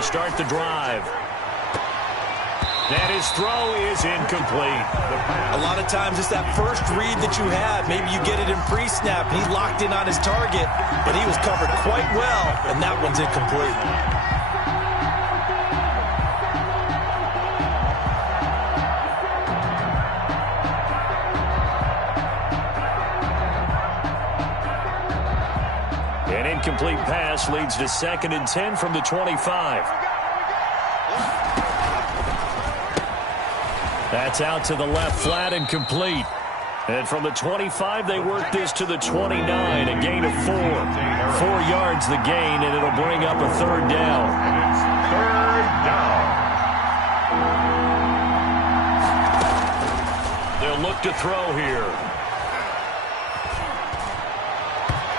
to start the drive. And his throw is incomplete. A lot of times it's that first read that you have. Maybe you get it in pre-snap. He locked in on his target, but he was covered quite well, and that one's incomplete. An incomplete pass leads to 2nd and 10 from the 25. That's out to the left, flat and complete. And from the 25, they work this to the 29, a gain of 4. 4 yards the gain, and it'll bring up a 3rd down. And it's 3rd down. They'll look to throw here.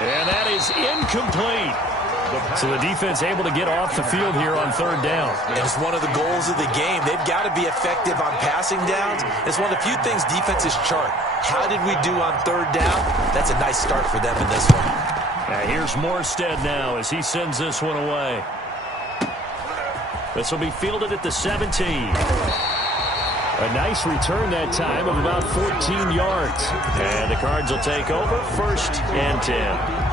And that is incomplete. So the defense able to get off the field here on 3rd down. It's one of the goals of the game. They've got to be effective on passing downs. It's one of the few things defenses chart. How did we do on 3rd down? That's a nice start for them in this one. Now here's Morstead now as he sends this one away. This will be fielded at the 17. A nice return that time of about 14 yards. And the Cards will take over 1st and 10.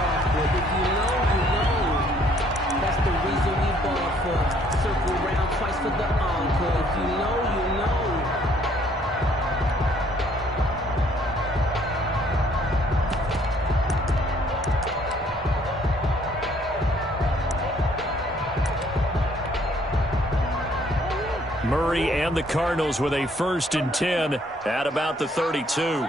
Murray and the Cardinals with a 1st and 10 at about the 32.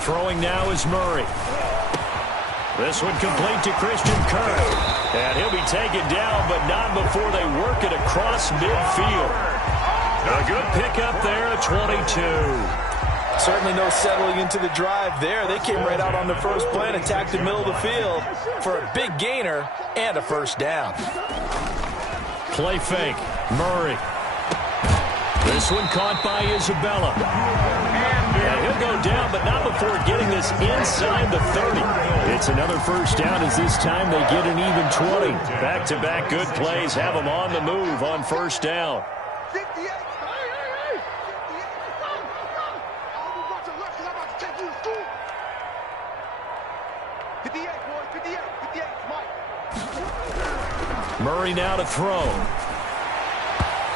Throwing now is Murray. This one complete to Christian Kirk. And he'll be taken down, but not before they work it across midfield. A good pickup there at 22. Certainly no settling into the drive there. They came right out on the first play and attacked the middle of the field for a big gainer and a 1st down. Play fake. Murray. This one caught by Isabella. And he'll go down, but not before getting this inside the 30. It's another 1st down as this time they get an even 20. Back-to-back good plays have them on the move on 1st down. Murray now to throw.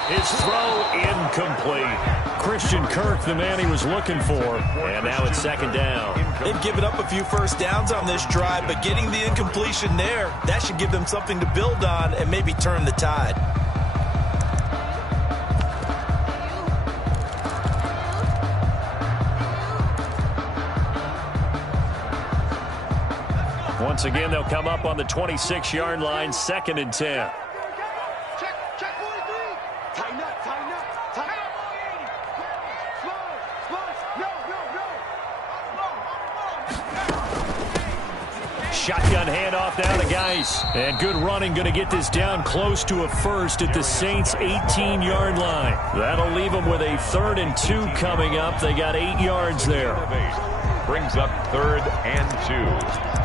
His throw incomplete. Christian Kirk, the man he was looking for. And now it's 2nd down. They've given up a few 1st downs on this drive, but getting the incompletion there, that should give them something to build on and maybe turn the tide. Once again, they'll come up on the 26-yard line, 2nd and 10. Shotgun handoff now to Geis. And good running, going to get this down close to a 1st at the Saints' 18-yard line. That'll leave them with a 3rd and 2 coming up. They got 8 yards there. Brings up 3rd and 2.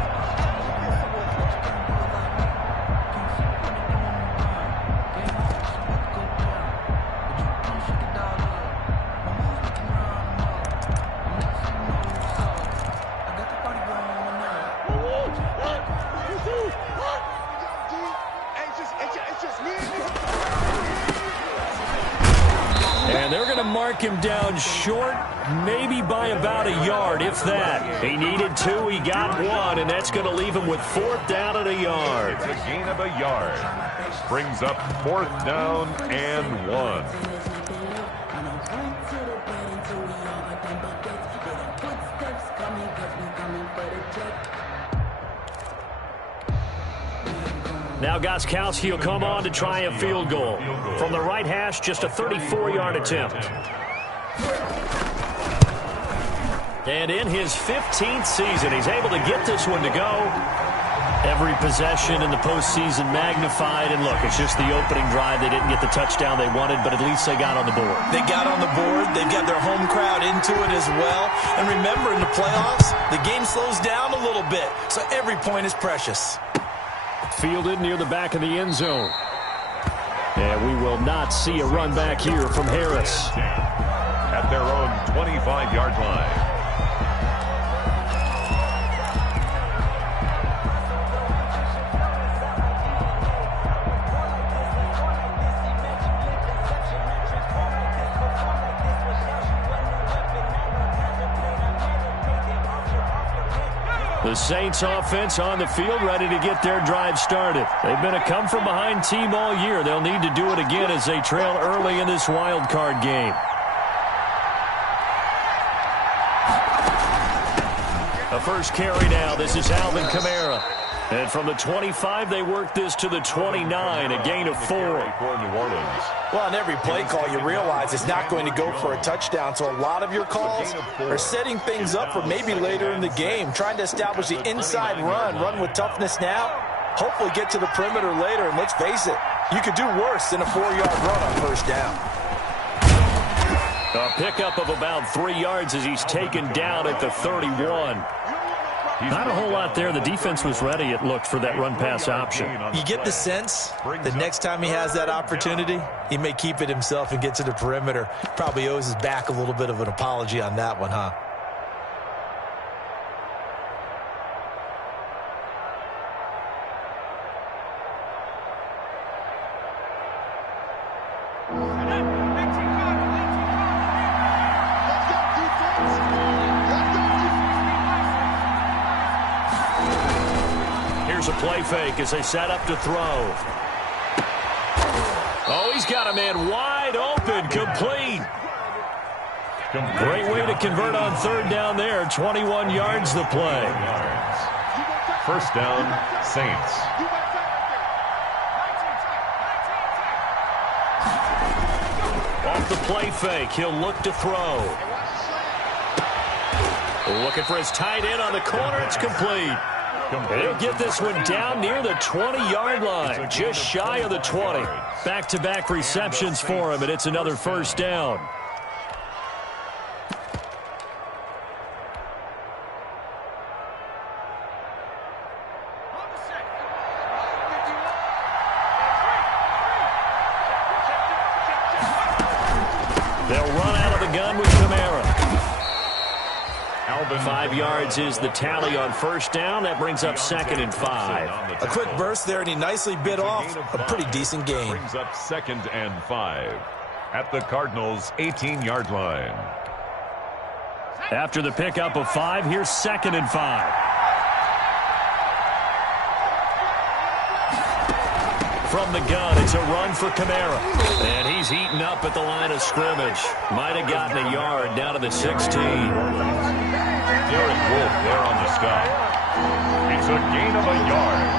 And they're going to mark him down short, maybe by about a yard, if that. He needed 2, he got 1, and that's going to leave him with 4th down at a yard. It's a gain of a yard. Brings up 4th down and 1. Now Gostkowski will come on to try a field goal. From the right hash, just a 34-yard attempt. And in his 15th season, he's able to get this one to go. Every possession in the postseason magnified, and look, it's just the opening drive. They didn't get the touchdown they wanted, but at least they got on the board. They got on the board. They've got their home crowd into it as well. And remember, in the playoffs, the game slows down a little bit, so every point is precious. Fielded near the back of the end zone. And we will not see a run back here from Harris. At their own 25-yard line. The Saints offense on the field, ready to get their drive started. They've been a come-from-behind team all year. They'll need to do it again as they trail early in this wild card game. A first carry now. This is Alvin Kamara. And from the 25, they work this to the 29, a gain of 4. For New Orleans. Well, on every play call, you realize it's not going to go for a touchdown, so a lot of your calls are setting things up for maybe later in the game, trying to establish the inside run with toughness now, hopefully get to the perimeter later, and let's face it, you could do worse than a 4-yard run on first down. A pickup of about 3 yards as he's taken down at the 31. Not a whole lot there. The defense was ready, it looked, for that run-pass option. You get the sense that next time he has that opportunity, he may keep it himself and get to the perimeter. Probably owes his back a little bit of an apology on that one, huh? A play fake as they set up to throw. Oh, he's got a man wide open, complete. Great way to convert on third down there. 21 yards the play. First down, Saints. Off the play fake, he'll look to throw. Looking for his tight end on the corner. It's complete. He'll get this one down near the 20-yard line, just shy of the 20. Back-to-back receptions for him, and it's another first down. They'll run out of the gun with Kamara. 5 yards is the tally on first down. That brings up 2nd and 5. A quick burst there, and he nicely bit off a pretty decent gain. Brings up 2nd and 5 at the Cardinals' 18-yard line. After the pickup of 5, here's 2nd and 5. From the gun, it's a run for Kamara. And he's heating up at the line of scrimmage. Might have gotten a yard down to the 16. Derek Wolf there on the stop. It's a gain of a yard,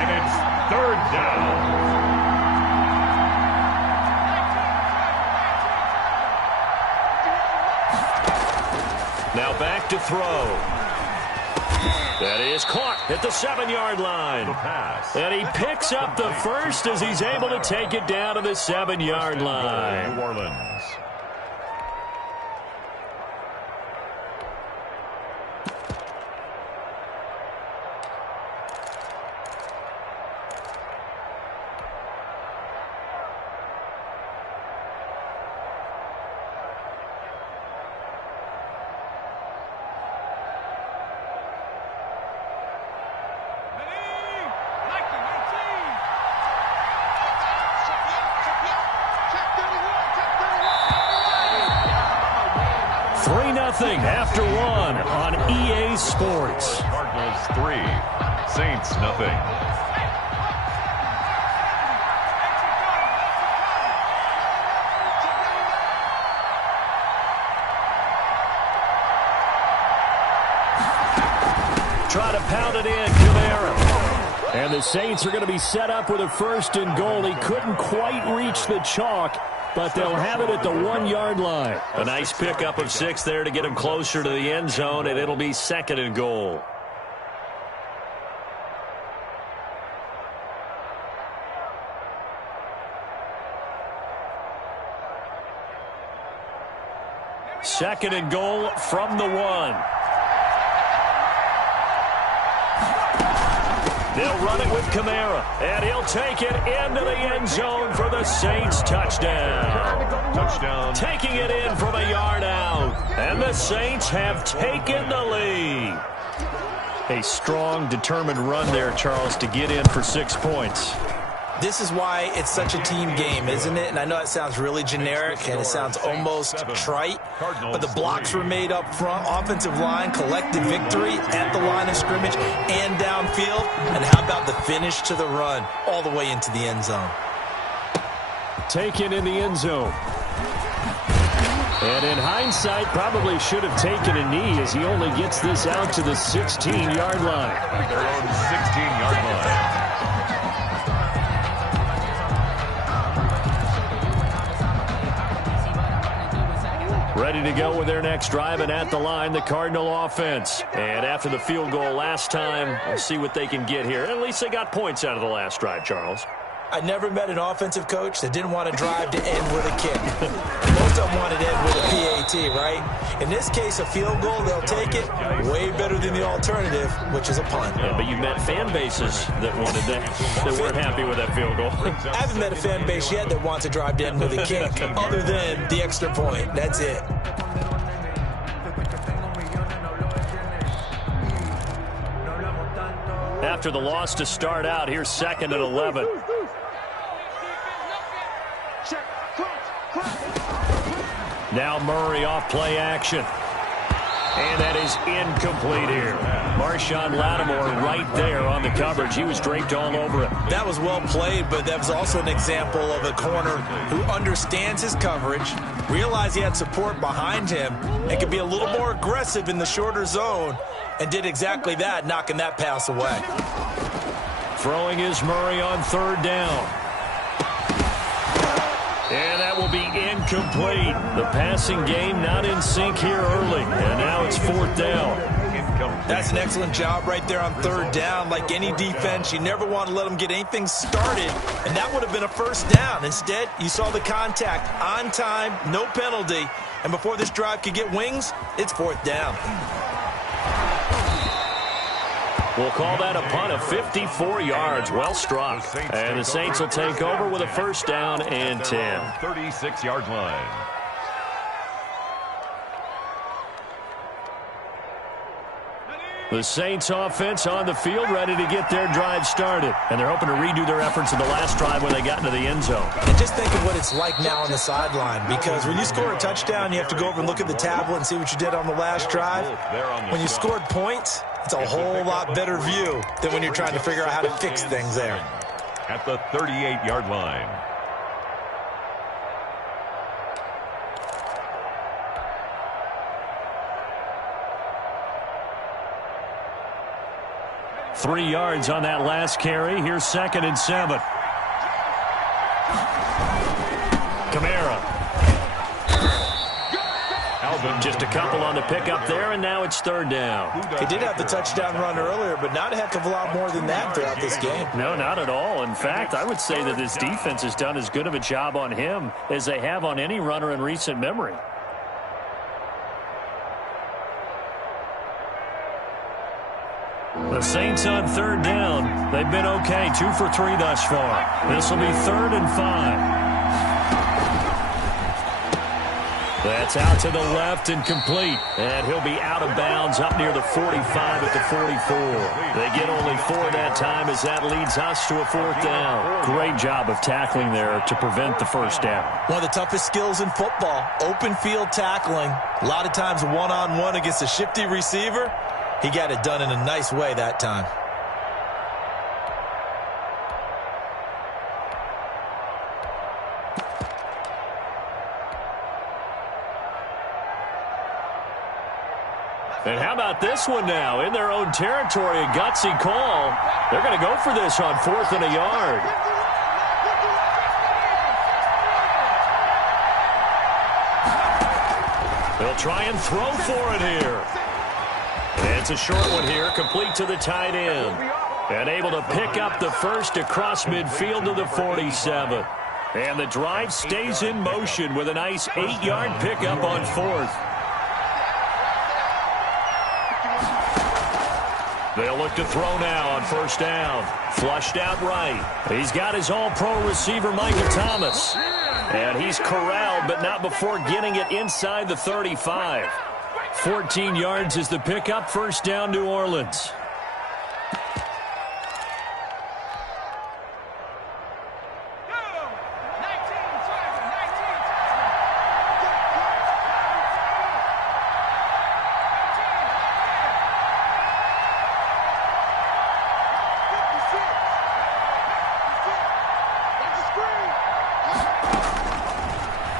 and it's 3rd down. Now back to throw. That is caught at the 7-yard line. The pass. And he picks up the first as he's able to take it down to the 7-yard line. New Orleans. After 1 on EA Sports. Cardinals 3, Saints nothing. Try to pound it in, Kamara. And the Saints are going to be set up with a 1st and goal. He couldn't quite reach the chalk, but they'll have it at the 1-yard line. A nice pickup of 6 there to get him closer to the end zone, and it'll be 2nd and goal. Second and goal from the 1. They'll run it with Kamara, and he'll take it into the end zone for the Saints touchdown. Touchdown. Taking it in from a yard out, and the Saints have taken the lead. A strong, determined run there, Charles, to get in for 6 points. This is why it's such a team game, isn't it? And I know it sounds really generic and it sounds almost trite, but the blocks were made up front. Offensive line collected victory at the line of scrimmage and downfield. And how about the finish to the run all the way into the end zone? Taken in the end zone. And in hindsight, probably should have taken a knee as he only gets this out to the 16-yard line. Their own 16-yard line. Ready to go with their next drive, and at the line, the Cardinal offense. And after the field goal last time, we'll see what they can get here. At least they got points out of the last drive, Charles. I never met an offensive coach that didn't want to drive to end with a kick. Most of them wanted to end with a PAT, right? In this case, a field goal, they'll take it. Way better than the alternative, which is a punt. Yeah, but you met fan bases that wanted that, that weren't happy with that field goal. I haven't met a fan base yet that wants to drive to end with a kick, other than the extra point. That's it. After the loss to start out, here's 2nd and 11. Now Murray off play action. And that is incomplete here. Marshawn Lattimore right there on the coverage. He was draped all over it. That was well played, but that was also an example of a corner who understands his coverage, realized he had support behind him, and could be a little more aggressive in the shorter zone, and did exactly that, knocking that pass away. Throwing is Murray on 3rd down. And that will be incomplete. The passing game not in sync here early. And now it's 4th down. That's an excellent job right there on 3rd down. Like any defense, you never want to let them get anything started. And that would have been a 1st down. Instead, you saw the contact on time, no penalty. And before this drive could get wings, it's 4th down. We'll call that a punt of 54 yards. Well struck. And the Saints will take over with a 1st down and 10. 36-yard line. The Saints offense on the field, ready to get their drive started. And they're hoping to redo their efforts in the last drive when they got into the end zone. And just think of what it's like now on the sideline, because when you score a touchdown, you have to go over and look at the tablet and see what you did on the last drive. When you scored points, it's a whole lot better view than when you're trying to figure out how to fix things there. At the 38-yard line. Three yards on that last carry. Here's 2nd and 7. Kamara. Just a couple on the pickup there, and now it's 3rd down. He did have the touchdown run earlier, but not a heck of a lot more than that throughout this game. No, not at all. In fact, I would say that this defense has done as good of a job on him as they have on any runner in recent memory. The Saints on 3rd down. They've been okay, 2 for 3 thus far. This will be 3rd and 5. That's out to the left and complete. And he'll be out of bounds up near the 45 at the 44. They get only 4 that time as that leads us to a 4th down. Great job of tackling there to prevent the 1st down. One of the toughest skills in football, open field tackling. A lot of times one-on-one against a shifty receiver. He got it done in a nice way that time. And how about this one now? In their own territory, a gutsy call. They're going to go for this on 4th and a yard. They'll try and throw for it here. And it's a short one here, complete to the tight end. And able to pick up the first across midfield to the 47. And the drive stays in motion with a nice 8-yard pickup on 4th. They'll look to throw now on 1st down. Flushed out right. He's got his all-pro receiver, Micah Thomas. And he's corralled, but not before getting it inside the 35. 14 yards is the pickup. 1st down, New Orleans.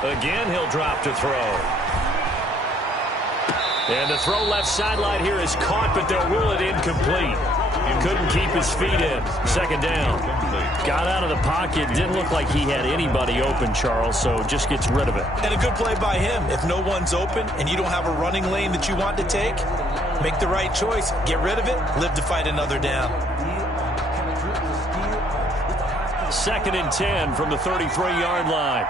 Again, he'll drop to throw. And the throw left sideline here is caught, but they'll rule it incomplete. Couldn't keep his feet in. 2nd down. Got out of the pocket. Didn't look like he had anybody open, Charles, so just gets rid of it. And a good play by him. If no one's open and you don't have a running lane that you want to take, make the right choice. Get rid of it. Live to fight another down. 2nd and 10 from the 33-yard line.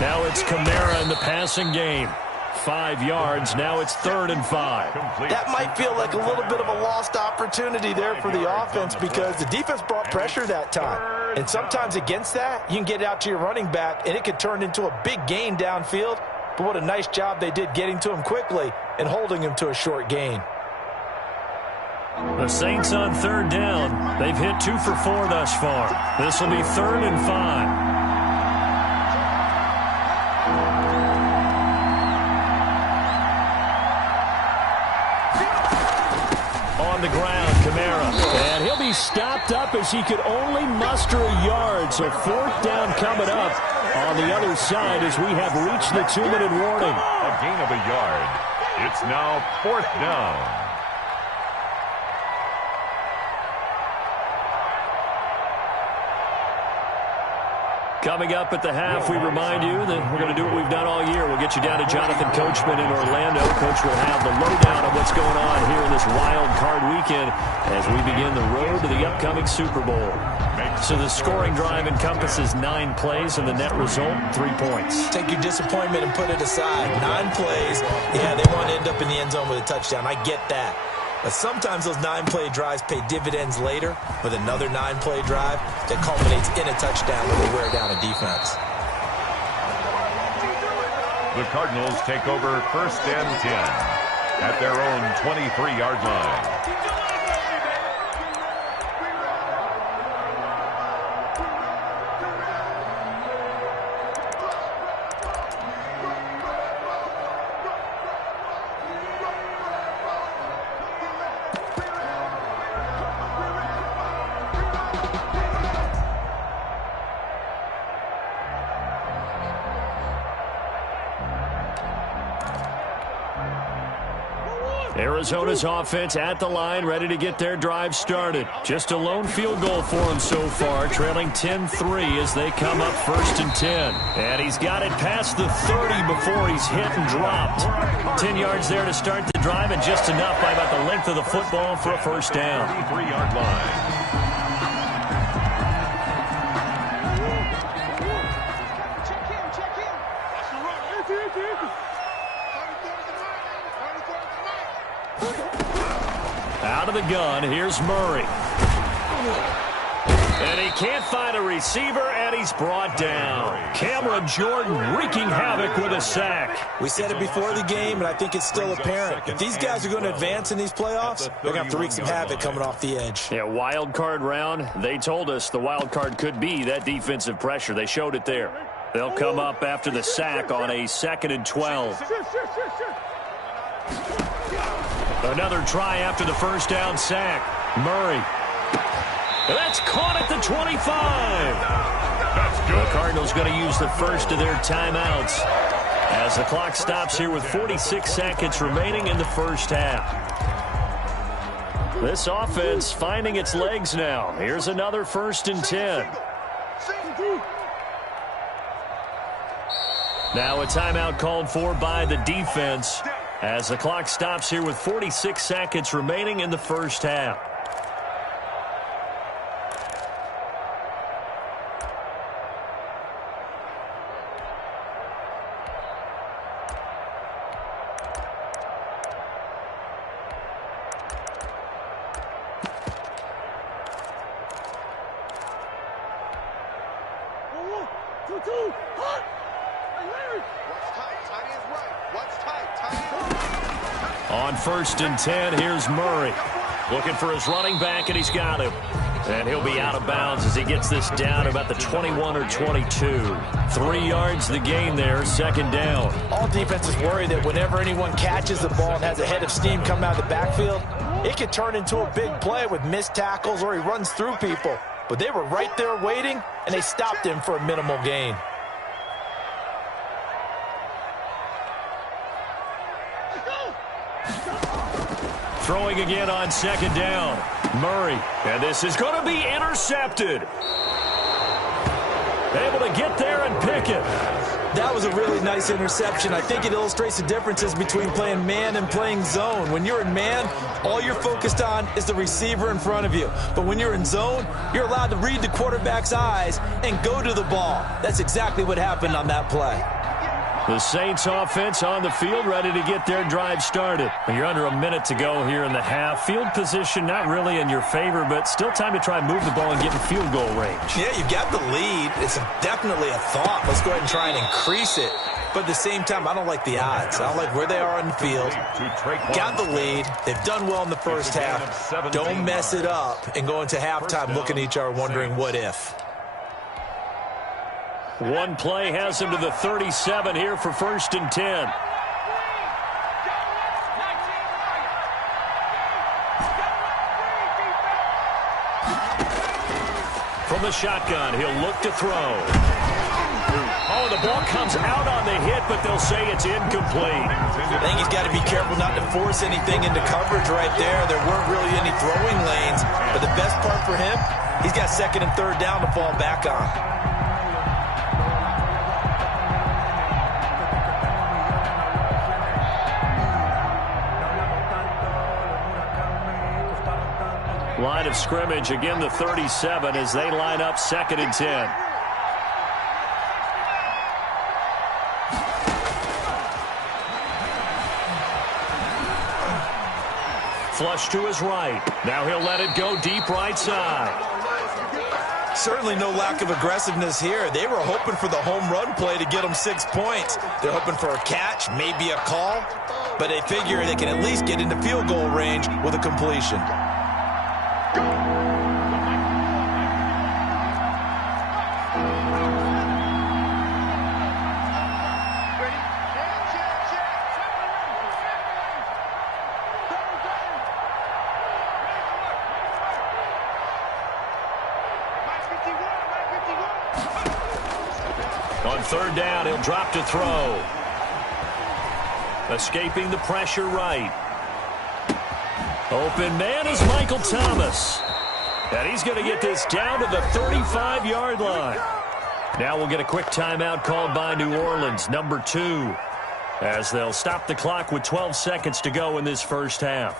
Now it's Kamara in the passing game. 5 yards. Now it's 3rd and 5. That might feel like a little bit of a lost opportunity there for the offense because the defense brought pressure that time. And sometimes against that, you can get out to your running back, and it could turn into a big gain downfield. But what a nice job they did getting to him quickly and holding him to a short gain. The Saints on 3rd down. They've hit 2 for 4 thus far. This will be 3rd and 5. On the ground, Kamara. And he'll be stopped up as he could only muster a yard. So 4th down coming up on the other side as we have reached the 2-minute warning. A gain of a yard. It's now 4th down. Coming up at the half, we remind you that we're going to do what we've done all year. We'll get you down to Jonathan Coachman in Orlando. Coach will have the lowdown of what's going on here in this wild card weekend as we begin the road to the upcoming Super Bowl. So the scoring drive encompasses 9 plays, and the net result, 3 points. Take your disappointment and put it aside. 9 plays. Yeah, they want to end up in the end zone with a touchdown. I get that. But sometimes those 9-play drives pay dividends later with another 9-play drive that culminates in a touchdown where they wear down a defense. The Cardinals take over 1st and 10 at their own 23-yard line. Arizona's offense at the line, ready to get their drive started. Just a lone field goal for him so far, trailing 10-3 as they come up 1st and 10. And he's got it past the 30 before he's hit and dropped. 10 yards there to start the drive, and just enough by about the length of the football for a 1st down. 3-yard line. Out of the gun, here's Murray. And he can't find a receiver, and he's brought down. Cameron Jordan wreaking havoc with a sack. We said it before the game, and I think it's still apparent. If these guys are going to advance in these playoffs, they're going to have to wreak some havoc coming off the edge. Yeah, wild card round. They told us the wild card could be that defensive pressure. They showed it there. They'll come up after the sack on a 2nd and 12. Another try after the 1st down sack. Murray. That's caught at the 25. That's good. The Cardinals going to use the first of their timeouts as the clock stops here with 46 seconds remaining in the 1st half. This offense finding its legs now. Here's another 1st and 10. Now a timeout called for by the defense as the clock stops here with 46 seconds remaining in the first half. On 1st and 10, here's Murray. Looking for his running back, and he's got him. And he'll be out of bounds as he gets this down about the 21 or 22. 3 yards the gain there, 2nd down. All defenses worry that whenever anyone catches the ball and has a head of steam coming out of the backfield, it could turn into a big play with missed tackles or he runs through people. But they were right there waiting, and they stopped him for a minimal gain. Throwing again on 2nd down. Murray. And this is going to be intercepted. Able to get there and pick it. That was a really nice interception. I think it illustrates the differences between playing man and playing zone. When you're in man, all you're focused on is the receiver in front of you. But when you're in zone, you're allowed to read the quarterback's eyes and go to the ball. That's exactly what happened on that play. The Saints offense on the field, ready to get their drive started. You're under a minute to go here in the half. Field position not really in your favor, but still time to try and move the ball and get in field goal range. Yeah, you've got the lead. It's definitely a thought. Let's go ahead and try and increase it. But at the same time, I don't like the odds. I don't like where they are on the field. Got the lead. They've done well in the first half. Don't mess it up and go into halftime looking at each other wondering what if. One play has him to the 37 here for 1st and 10. From the shotgun, he'll look to throw. Oh, the ball comes out on the hit, but they'll say it's incomplete. I think he's got to be careful not to force anything into coverage right there. There weren't really any throwing lanes, but the best part for him, he's got 2nd and 3rd down to fall back on. Line of scrimmage, again the 37 as they line up 2nd and 10. Flush to his right. Now he'll let it go deep right side. Certainly no lack of aggressiveness here. They were hoping for the home run play to get them 6 points. They're hoping for a catch, maybe a call, but they figure they can at least get into field goal range with a completion. On 3rd down, he'll drop to throw. Escaping the pressure right. Open man is Michael Thomas. And he's going to get this down to the 35-yard line. Now we'll get a quick timeout called by New Orleans, number 2, as they'll stop the clock with 12 seconds to go in this first half.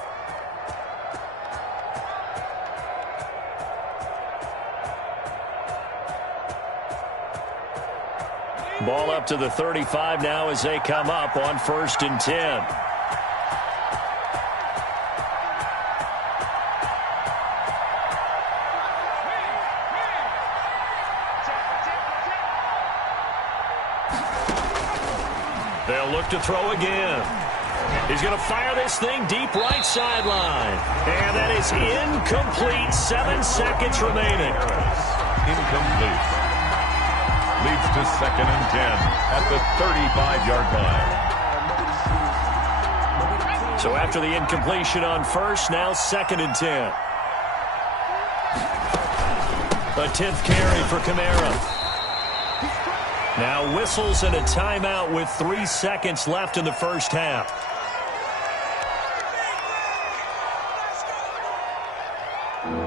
Ball up to the 35 now as they come up on 1st and 10. They'll look to throw again. He's going to fire this thing deep right sideline. And that is incomplete. 7 seconds remaining. Incomplete. Leads to 2nd and 10 at the 35-yard line. So after the incompletion on 1st, now 2nd and 10. A 10th carry for Kamara. Now whistles and a timeout with 3 seconds left in the first half.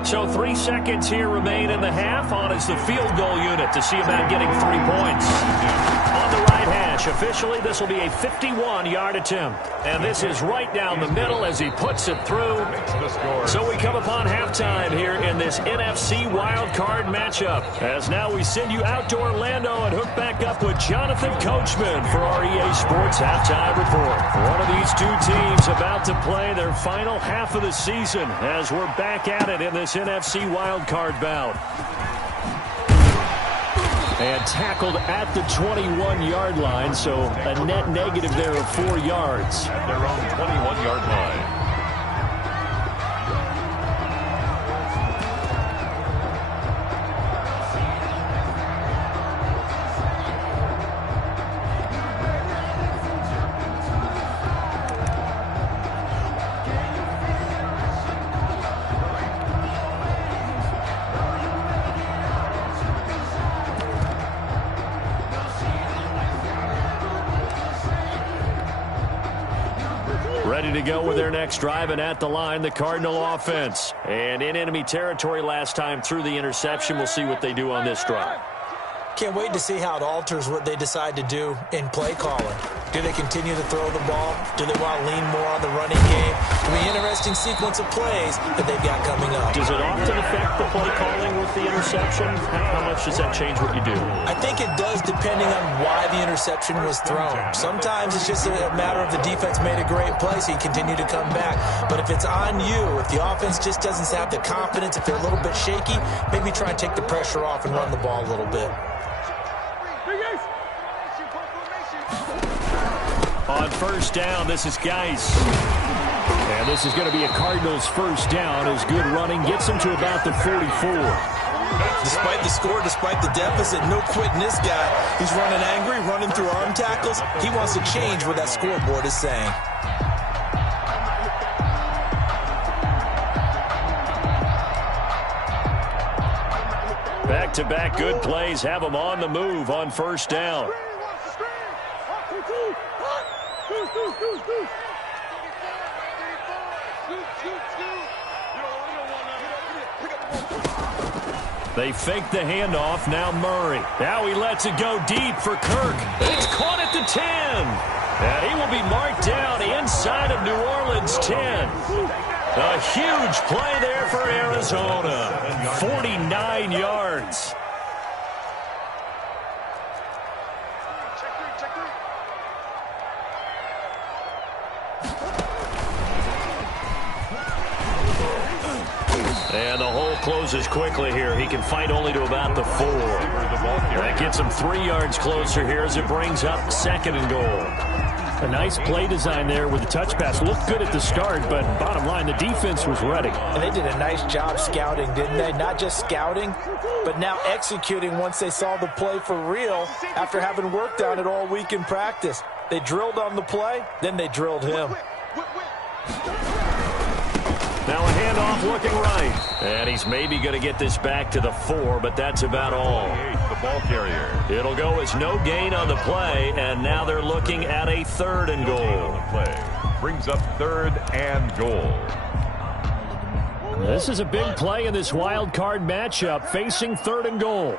So 3 seconds here remain in the half. On is the field goal unit to see about getting 3 points. On the right hash, officially this will be a 51-yard attempt. And this is right down the middle as he puts it through. So we come upon halftime here in this NFC wildcard matchup. As now we send you out to Orlando and hook back up with Jonathan Coachman for our EA Sports Halftime Report. One of these two teams about to play their final half of the season as we're back at it in this NFC wildcard bout. And tackled at the 21-yard line, so a net negative there of 4 yards. At their own 21-yard line. Ready to go with their next drive, and at the line, the Cardinal offense. And in enemy territory last time through the interception. We'll see what they do on this drive. Can't wait to see how it alters what they decide to do in play calling. Do they continue to throw the ball? Do they want to lean more on the running game? It'll be an interesting sequence of plays that they've got coming up. Does it often affect the play calling with the interception? How much does that change what you do? I think it does, depending on why the interception was thrown. Sometimes it's just a matter of the defense made a great play, so you continue to come back. But if it's on you, if the offense just doesn't have the confidence, if they're a little bit shaky, maybe try and take the pressure off and run the ball a little bit. On first down, this is Geis. And this is going to be a Cardinals first down as good running gets them to about the 44. Despite the score, despite the deficit, no quitting this guy. He's running angry, running through arm tackles. He wants to change what that scoreboard is saying. Back-to-back good plays have them on the move on first down. They fake the handoff. Now Murray. Now he lets it go deep for Kirk. It's caught at the 10. And he will be marked down inside of New Orleans 10. A huge play there for Arizona. 49 yards. And the hole closes quickly here. He can fight only to about the 4. That gets him 3 yards closer here as it brings up 2nd and goal. A nice play design there with the touch pass. Looked good at the start, but bottom line, the defense was ready. And they did a nice job scouting, didn't they? Not just scouting, but now executing once they saw the play for real after having worked on it all week in practice. They drilled on the play, then they drilled him. Now a handoff looking right. And he's maybe going to get this back to the 4, but that's about all. The ball carrier. It'll go as no gain on the play, and now they're looking at a 3rd and goal. Brings up 3rd and goal. This is a big play in this wild card matchup, facing 3rd and goal.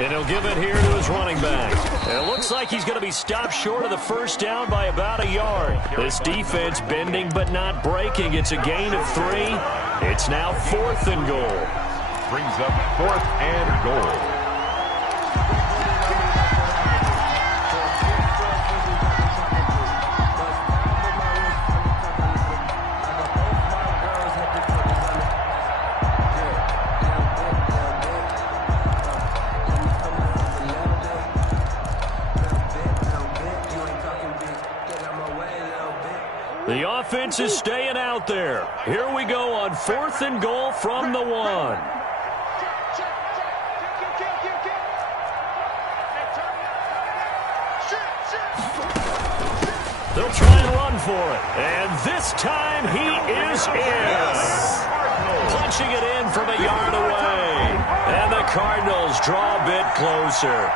And he'll give it here to his running back. And it looks like he's going to be stopped short of the first down by about a yard. This defense bending but not breaking. It's a gain of 3. It's now 4th and goal. Brings up 4th and goal. The offense is staying out there. Here we go on 4th and goal from the 1. They'll try and run for it. And this time he is in. Punching it in from a yard away. And the Cardinals draw a bit closer.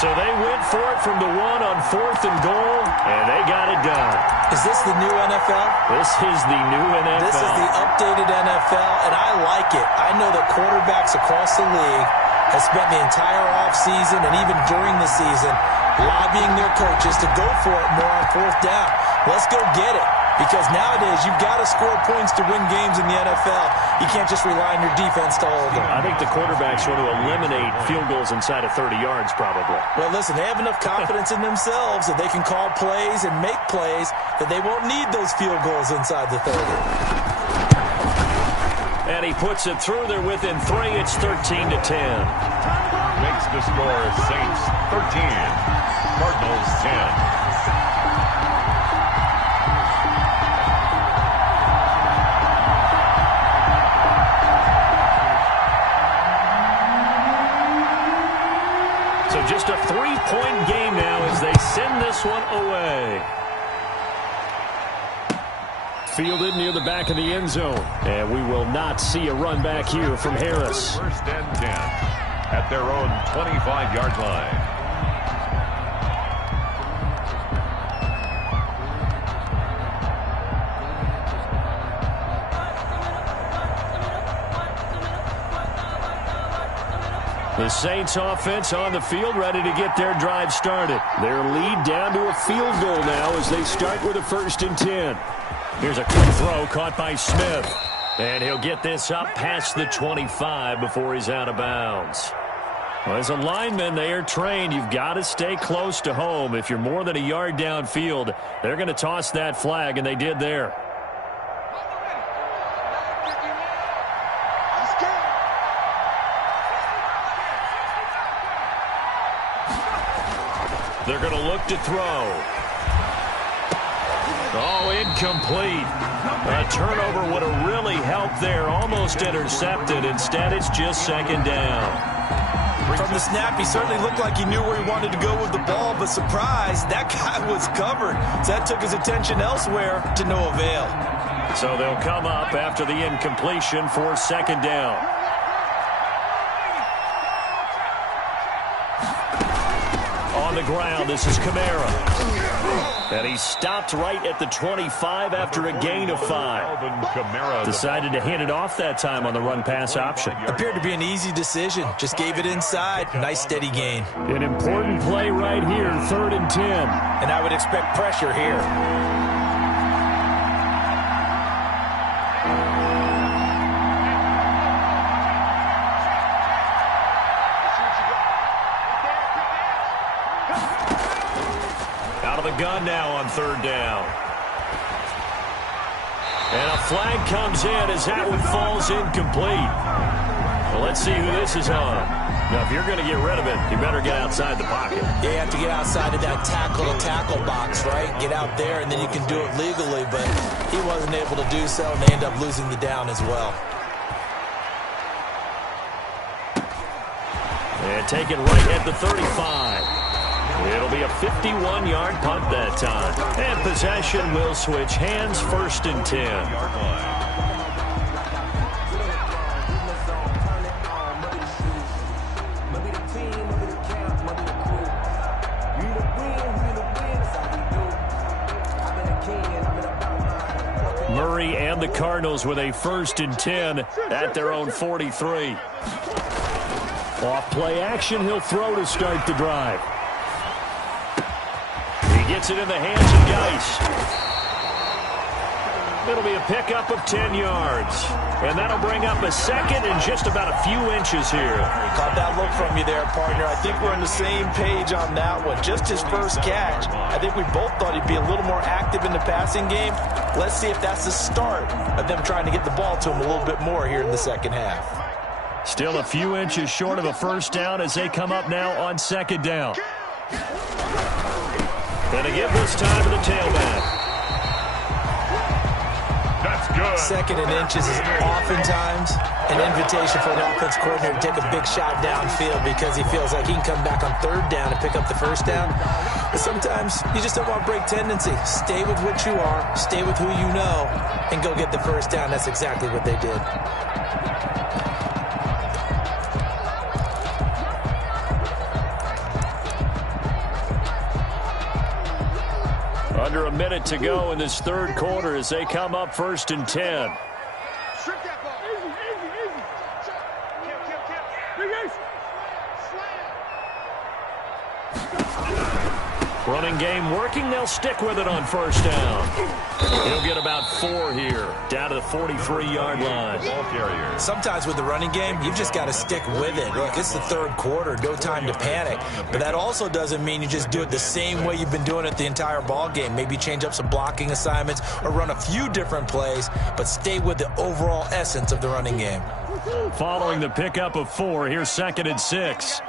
So they went for it from the 1 on 4th and goal, and they got it done. Is this the new NFL? This is the new NFL. This is the updated NFL, and I like it. I know that quarterbacks across the league have spent the entire offseason and even during the season lobbying their coaches to go for it more on 4th down. Let's go get it. Because nowadays, you've got to score points to win games in the NFL. You can't just rely on your defense to hold them. I think the quarterbacks want to eliminate field goals inside of 30 yards, probably. Well, listen, they have enough confidence in themselves that they can call plays and make plays that they won't need those field goals inside the 30. And he puts it through. They're within 3. It's 13-10. Makes the score Saints 13, Cardinals 10. Just a 3-point game now as they send this one away. Fielded near the back of the end zone. And we will not see a run back here from Harris. 1st and 10 at their own 25-yard line. The Saints offense on the field, ready to get their drive started. Their lead down to a field goal now as they start with a 1st and 10. Here's a quick throw caught by Smith. And he'll get this up past the 25 before he's out of bounds. Well, as a lineman, they are trained. You've got to stay close to home. If you're more than a yard downfield, they're going to toss that flag, and they did there. They're going to look to throw. Oh, incomplete. A turnover would have really helped there. Almost intercepted. Instead, it's just 2nd down. From the snap, he certainly looked like he knew where he wanted to go with the ball, but surprise, that guy was covered. So that took his attention elsewhere to no avail. So they'll come up after the incompletion for 2nd down. On the ground, this is Kamara. And he stopped right at the 25 after a gain of 5. Decided to hand it off that time on the run-pass option. Appeared to be an easy decision. Just gave it inside. Nice, steady gain. An important play right here, 3rd and 10. And I would expect pressure here. Gun now on 3rd down. And a flag comes in as that one falls incomplete. Well, let's see who this is on. Now, if you're going to get rid of it, you better get outside the pocket. Yeah, you have to get outside of that tackle-to-tackle box, right? Get out there, and then you can do it legally, but he wasn't able to do so, and they end up losing the down as well. And taken right at the 35. It'll be a 51-yard punt that time. And possession will switch hands, 1st and 10. Murray and the Cardinals with a 1st and 10 at their own 43. Off play action, he'll throw to start the drive. Gets it in the hands of Geis. It'll be a pickup of 10 yards. And that'll bring up a 2nd and just about a few inches here. Caught that look from you there, partner. I think we're on the same page on that one. Just his first catch. I think we both thought he'd be a little more active in the passing game. Let's see if that's the start of them trying to get the ball to him a little bit more here in the 2nd half. Still a few inches short of a 1st down as they come up now on 2nd down. And to give this time to the tailback. That's good. 2nd and inches is oftentimes an invitation for an offense coordinator to take a big shot downfield because he feels like he can come back on 3rd down and pick up the 1st down. But sometimes you just don't want to break tendency. Stay with what you are, stay with who you know, and go get the 1st down. That's exactly what they did. Under a minute to go in this third quarter as they come up 1st and 10. Running game working. They'll stick with it on 1st down. He'll get about 4 here, down to the 43-yard line. Ball carrier. Sometimes with the running game, you've just got to stick with it. Look, it's the third quarter, no time to panic. But that also doesn't mean you just do it the same way you've been doing it the entire ball game. Maybe change up some blocking assignments or run a few different plays, but stay with the overall essence of the running game. Following the pickup of 4, here's 2nd and 6.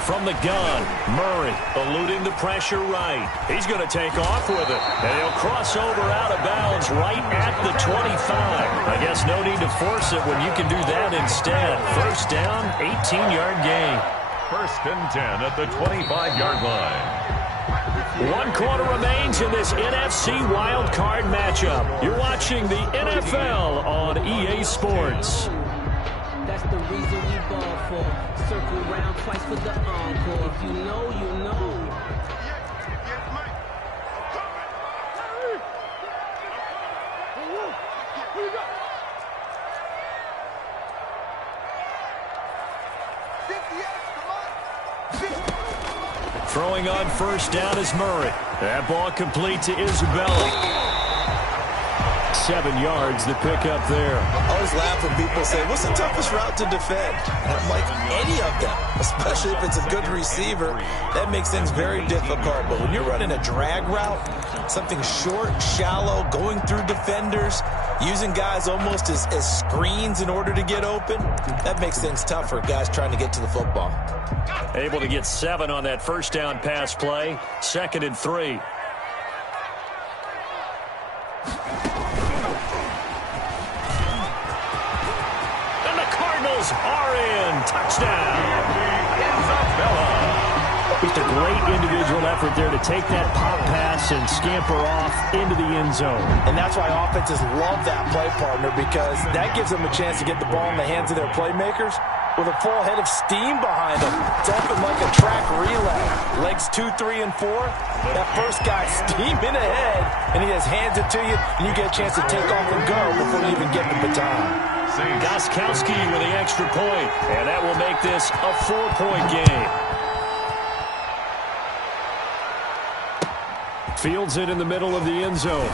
From the gun, Murray eluding the pressure right. He's going to take off with it. And he'll cross over out of bounds right at the 25. I guess no need to force it when you can do that instead. 1st down, 18-yard gain. 1st and 10 at the 25-yard line. 1 quarter remains in this NFC Wild Card matchup. You're watching the NFL on EA Sports. That's the reason we ball for. Circle round twice for the encore. If you know, you know. Throwing on 1st down is Murray. That ball complete to Isabella. 7 yards, the pickup there. I always laugh when people say, what's the toughest route to defend? And I'm like, any of them, especially if it's a good receiver. That makes things very difficult. But when you're running a drag route, something short, shallow, going through defenders, using guys almost as screens in order to get open, that makes things tough for guys trying to get to the football. Able to get 7 on that 1st down pass play. 2nd and 3. Are in. Touchdown. Just a great individual effort there to take that pop pass and scamper off into the end zone. And that's why offenses love that play partner, because that gives them a chance to get the ball in the hands of their playmakers with a full head of steam behind them. It's often like a track relay. Legs 2, 3, and 4. That first guy steaming ahead, and he just hands it to you, and you get a chance to take off and go before you even get the baton. Gostkowski with the extra point, and that will make this a 4-point game. Fields it in the middle of the end zone.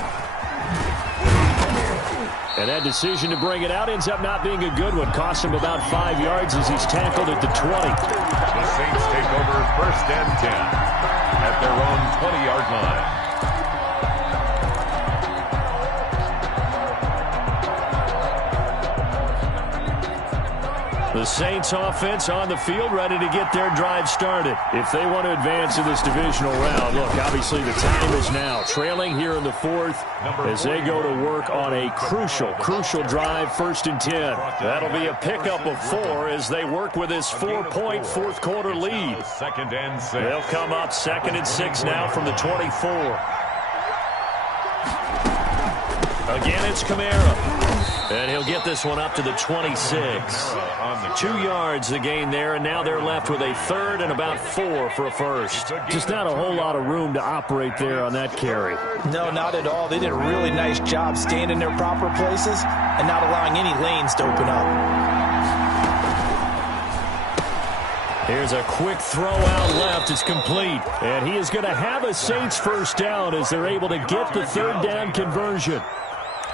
And that decision to bring it out ends up not being a good one. Costs him about 5 yards as he's tackled at the 20. The Saints take over 1st and 10 at their own 20-yard line. The Saints offense on the field, ready to get their drive started. If they want to advance in this divisional round, look, obviously the time is now. Trailing here in the 4th as they go to work on a crucial drive, 1st and 10. That'll be a pickup of 4 as they work with this 4-point 4th quarter lead. 2nd and 6. They'll come up 2nd and 6 now from the 24. Again, it's Kamara. And he'll get this one up to the 26. 2 yards the gain there, and now they're left with a 3rd and about 4 for a first. Just not a whole lot of room to operate there on that carry. No, not at all. They did a really nice job staying in their proper places and not allowing any lanes to open up. Here's a quick throw out left. It's complete. And he is going to have a Saints 1st down as they're able to get the 3rd down conversion.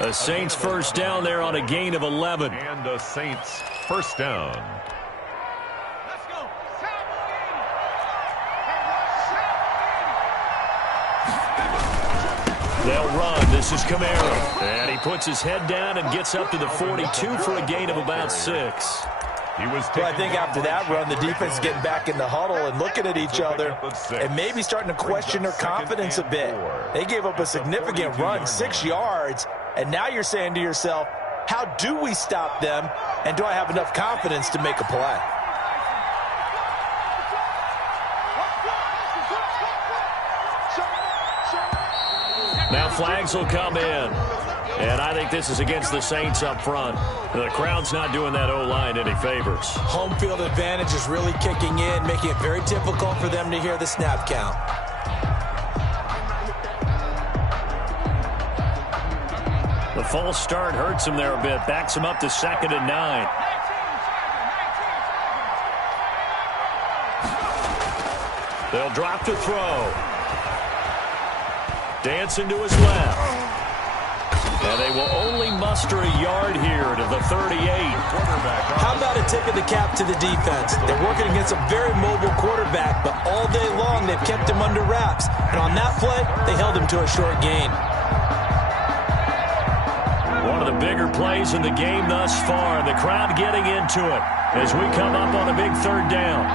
A Saints 1st down there on a gain of 11. And a Saints 1st down. Let's go. They'll run. This is Kamara. And he puts his head down and gets up to the 42 for a gain of about 6. Well, I think after that run, the defense is getting back in the huddle and looking at each other and maybe starting to question their confidence a bit. They gave up a significant run, 6 yards, and now you're saying to yourself, how do we stop them, and do I have enough confidence to make a play? Now flags will come in. And I think this is against the Saints up front. The crowd's not doing that O-line any favors. Home field advantage is really kicking in, making it very difficult for them to hear the snap count. The false start hurts him there a bit. Backs him up to 2nd and 9. They'll drop to throw. Dancing to his left. And they will only muster a yard here to the 38. How about a tip of the cap to the defense? They're working against a very mobile quarterback, but all day long they've kept him under wraps. And on that play, they held him to a short gain. One of the bigger plays in the game thus far. The crowd getting into it as we come up on a big 3rd down.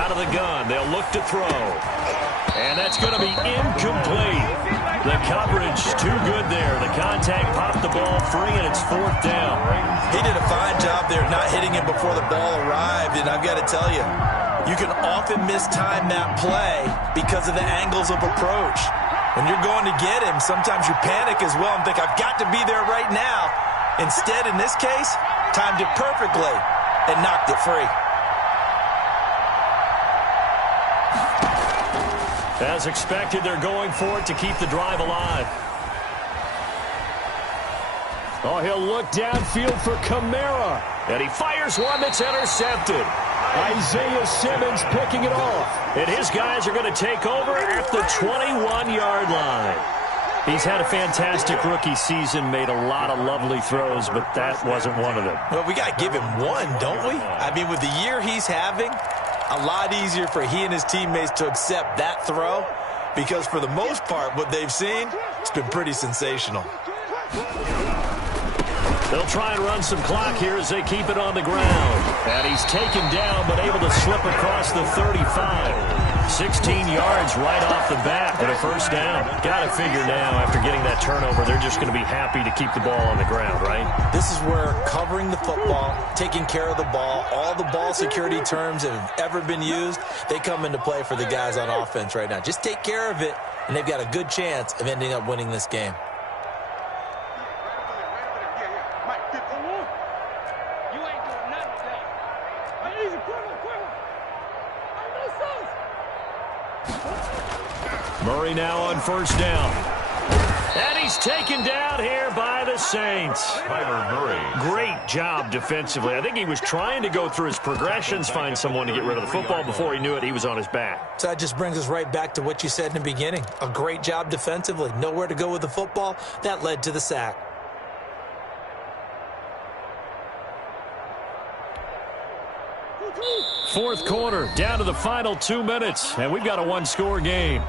Out of the gun, they'll look to throw. And that's going to be incomplete. The coverage too good there. The contact popped the ball free, and it's 4th down. He did a fine job there not hitting him before the ball arrived, and I've got to tell you, you can often mistime that play because of the angles of approach. When you're going to get him, sometimes you panic as well and think, I've got to be there right now. Instead, in this case, timed it perfectly and knocked it free. As expected, they're going for it to keep the drive alive. Oh, he'll look downfield for Kamara. And he fires one that's intercepted. Isaiah Simmons picking it off. And his guys are going to take over at the 21-yard line. He's had a fantastic rookie season, made a lot of lovely throws, but that wasn't one of them. Well, we got to give him one, don't we? I mean, with the year he's having, a lot easier for he and his teammates to accept that throw because for the most part, what they've seen, it's been pretty sensational. They'll try and run some clock here as they keep it on the ground. And he's taken down but able to slip across the 35. 16 yards right off the bat and a 1st down. Got to figure now after getting that turnover, they're just going to be happy to keep the ball on the ground, right? This is where covering the football, taking care of the ball, all the ball security terms that have ever been used, they come into play for the guys on offense right now. Just take care of it, and they've got a good chance of ending up winning this game. Murray now on 1st down. And he's taken down here by the Saints. Kyler Murray. Great job defensively. I think he was trying to go through his progressions, find someone to get rid of the football. Before he knew it, he was on his back. So that just brings us right back to what you said in the beginning. A great job defensively. Nowhere to go with the football. That led to the sack. Fourth quarter, down to the final 2 minutes, and we've got a one-score game.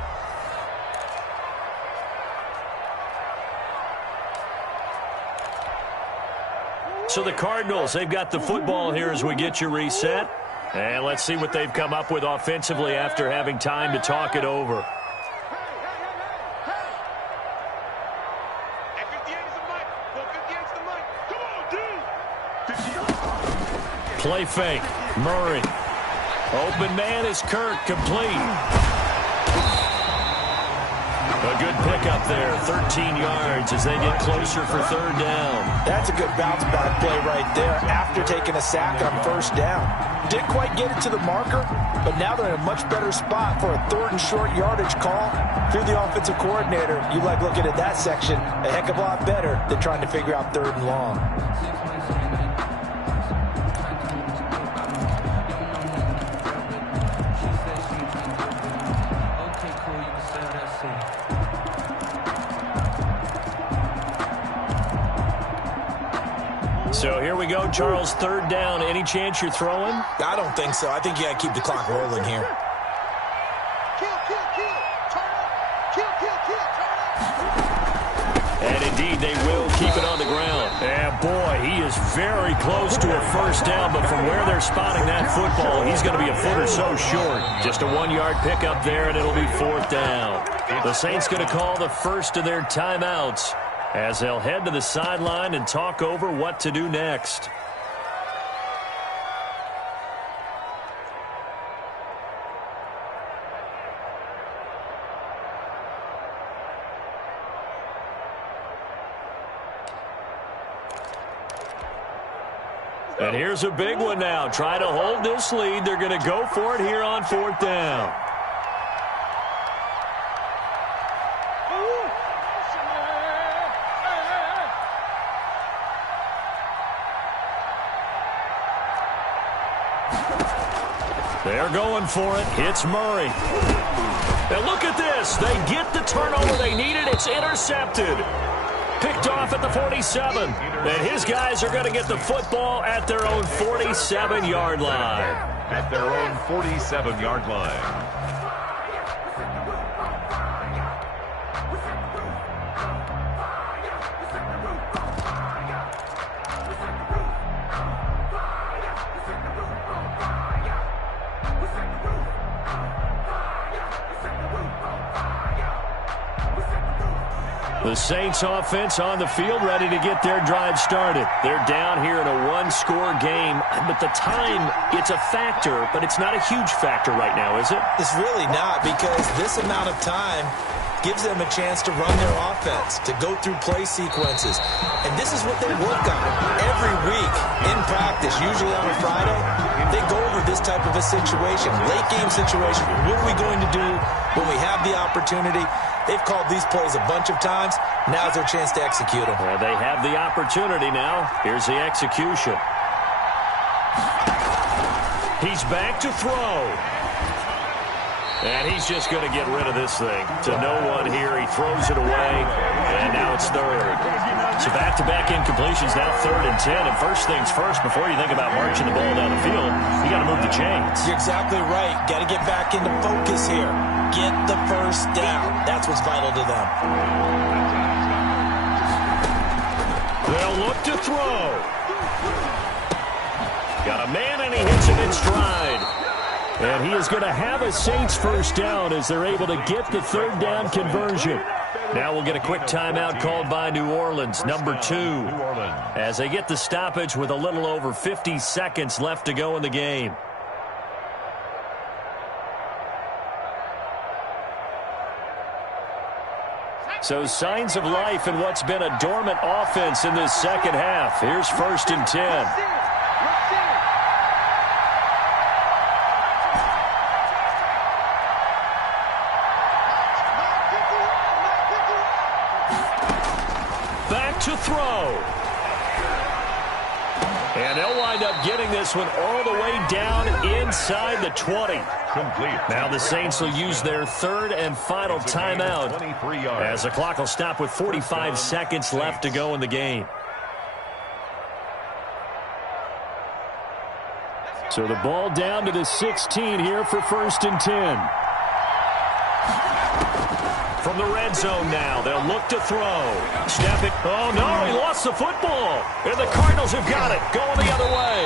So the Cardinals, they've got the football here as we get you reset. And let's see what they've come up with offensively after having time to talk it over. Play fake. Murray. Open man is Kirk, complete. A good pickup there, 13 yards as they get closer for 3rd down. That's a good bounce-back play right there after taking a sack on 1st down. Didn't quite get it to the marker, but now they're in a much better spot for a 3rd and short yardage call. If you're the offensive coordinator, you like looking at that section a heck of a lot better than trying to figure out 3rd and long. So here we go, Charles, 3rd down. Any chance you're throwing? I don't think so. I think you got to keep the clock rolling here. And indeed, they will keep it on the ground. And boy, he is very close to a 1st down, but from where they're spotting that football, he's going to be a foot or so short. Just a 1-yard pickup there, and it'll be 4th down. The Saints going to call the first of their timeouts as they'll head to the sideline and talk over what to do next. And here's a big one now. Try to hold this lead. They're going to go for it here on 4th down. They're going for it. It's Murray. And look at this. They get the turnover they needed. It's intercepted. Picked off at the 47. And his guys are going to get the football at their own 47-yard line. At their own 47-yard line. The Saints offense on the field, ready to get their drive started. They're down here in a one-score game, but the time, it's a factor, but it's not a huge factor right now, is it? It's really not, because this amount of time gives them a chance to run their offense, to go through play sequences. And this is what they work on every week in practice, usually on a Friday. They go over this type of a situation, late-game situation. What are we going to do when we have the opportunity? They've called these plays a bunch of times. Now's their chance to execute them. Well, they have the opportunity now. Here's the execution. He's back to throw. And he's just going to get rid of this thing. To no one here. He throws it away. And now it's third. So back-to-back incompletions, now 3rd and 10. And first things first, before you think about marching the ball down the field, you got to move the chains. You're exactly right. Got to get back into focus here. Get the first down. That's what's vital to them. They'll look to throw. Got a man, and he hits him in stride. And he is going to have a Saints first down as they're able to get the 3rd down conversion. Now we'll get a quick timeout called by New Orleans, number 2, as they get the stoppage with a little over 50 seconds left to go in the game. So signs of life in what's been a dormant offense in this second half. Here's 1st and 10. To throw. And they'll wind up getting this one all the way down inside the 20. Complete. Now the Saints will use their 3rd and final timeout as the clock will stop with 45 seconds left to go in the game. So the ball down to the 16 here for 1st and 10. From the red zone now, they'll look to throw. Snap it. Oh, no, he lost the football. And the Cardinals have got it. Going the other way.